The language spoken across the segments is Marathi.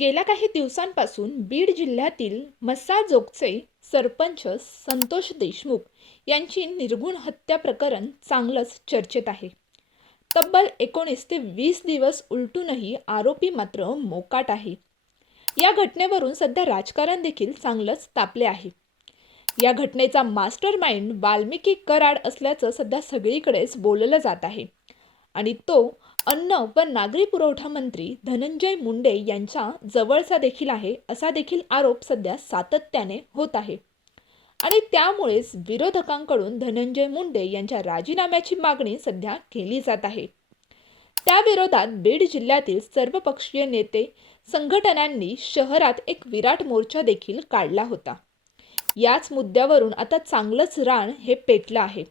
गेल्या काही दिवसांपासून बीड जिल्ह्यातील मसाजोगचे सरपंच संतोष देशमुख यांची निर्गुण हत्या प्रकरण चांगलंच चर्चेत आहे. तब्बल एकोणीस ते वीस दिवस उलटूनही आरोपी मात्र मोकाट आहे. या घटनेवरून सध्या राजकारण देखील चांगलंच तापले आहे. या घटनेचा मास्टर माइंड वाल्मिकी कराड असल्याचं सध्या सगळीकडेच बोललं जात आहे. आणि तो अन्न व नागरी पुरवठा मंत्री धनंजय मुंडे यांच्या जवळचा देखील आहे असा देखील आरोप सध्या सातत्याने होत आहे. आणि त्यामुळेच विरोधकांकडून धनंजय मुंडे यांच्या राजीनाम्याची मागणी सध्या केली जात आहे. त्या विरोधात बीड जिल्ह्यातील सर्वपक्षीय नेते संघटनांनी शहरात एक विराट मोर्चा देखील काढला होता. याच मुद्द्यावरून आता चांगलंच रान हे पेटलं आहे.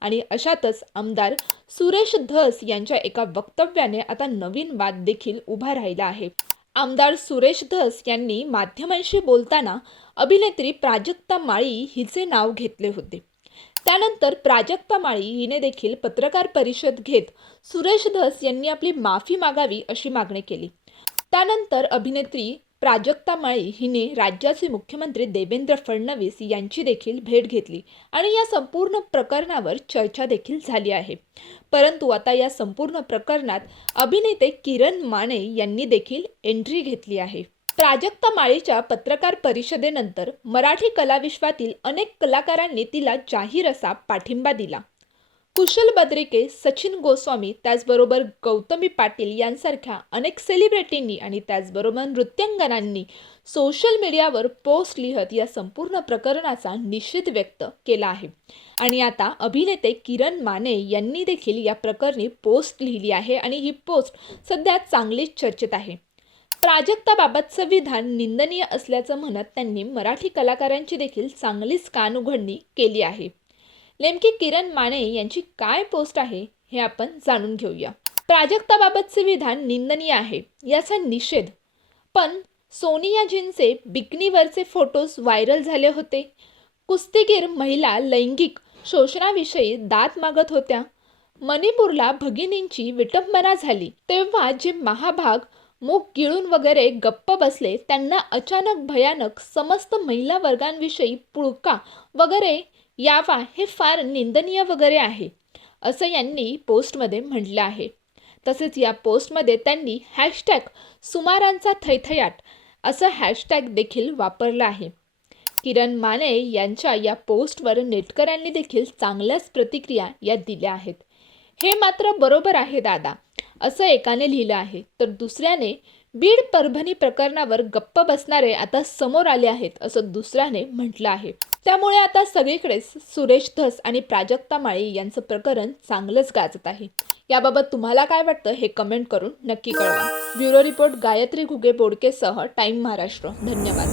आणि अशातच आमदार सुरेश धस यांच्या एका वक्तव्याने आता नवीन वाद देखील उभा राहिला आहे. आमदार सुरेश धस यांनी माध्यमांशी बोलताना अभिनेत्री प्राजक्ता माळी हिचे नाव घेतले होते. त्यानंतर प्राजक्ता माळी हिने देखील पत्रकार परिषद घेत सुरेश धस यांनी आपली माफी मागावी अशी मागणी केली. त्यानंतर अभिनेत्री प्राजक्ता माळी हिने राज्याचे मुख्यमंत्री देवेंद्र फडणवीस यांची देखील भेट घेतली आणि या संपूर्ण प्रकरणावर चर्चा देखील झाली आहे. परंतु आता या संपूर्ण प्रकरणात अभिनेते किरण माने यांनी देखील एंट्री घेतली आहे. प्राजक्ता माळीच्या पत्रकार परिषदेनंतर मराठी कलाविश्वातील अनेक कलाकारांनी तिला जाहीर असा पाठिंबा दिला. कुशल बद्रिके सचिन गोस्वामी त्याचबरोबर गौतमी पाटील यांसारख्या अनेक सेलिब्रिटींनी आणि त्याचबरोबर नृत्यांगनांनी सोशल मीडियावर पोस्ट लिहत या संपूर्ण प्रकरणाचा निषेध व्यक्त केला आहे. आणि आता अभिनेते किरण माने यांनी देखील या प्रकरणी पोस्ट लिहिली आहे आणि ही पोस्ट सध्या चांगलीच चर्चेत आहे. प्राजक्ताबाबतचं विधान निंदनीय असल्याचं म्हणत त्यांनी मराठी कलाकारांची देखील चांगलीच कानउघडणी केली आहे. नेमकी किरण माने यांची काय पोस्ट आहे हे आपण जाणून घेऊया. प्राजक्ताबाबतचे विधान निंदनीय आहे याचा निषेध. पण सोनियाजींचे बिकनीवरचे फोटोज व्हायरल झाले होते. कुस्तीगीर महिला लैंगिक शोषणाविषयी दात मागत होत्या. मणिपूरला भगिनींची विटंबना झाली. तेव्हा जे महाभाग मूग गिळून वगैरे गप्प बसले त्यांना अचानक भयानक समस्त महिला वर्गांविषयी पुळका वगैरे यावा हे फार निंदनीय वगैरे आहे असं यांनी पोस्टमध्ये म्हटलं आहे. तसेच या पोस्टमध्ये त्यांनी हॅशटॅग सुमारांचा थैथयाट असं हॅशटॅग देखील वापरलं आहे. किरण माने यांच्या या पोस्टवर नेटकऱ्यांनी देखील चांगल्याच प्रतिक्रिया या दिल्या आहेत. हे मात्र बरोबर आहे दादा असं एकाने लिहिलं आहे. तर दुसऱ्याने बीड परभणी प्रकरणावर गप्प बसणारे आता समोर आले आहेत असं दुसऱ्याने म्हटलं आहे. त्यामुळे आता सगळीकडेच सुरेश धस आणि प्राजक्ता माळी यांचं प्रकरण चांगलंच गाजत आहे. याबाबत तुम्हाला काय वाटतं हे कमेंट करून नक्की कळवा. ब्युरो रिपोर्ट गायत्री घुगे बोडकेसह टाईम महाराष्ट्र. धन्यवाद.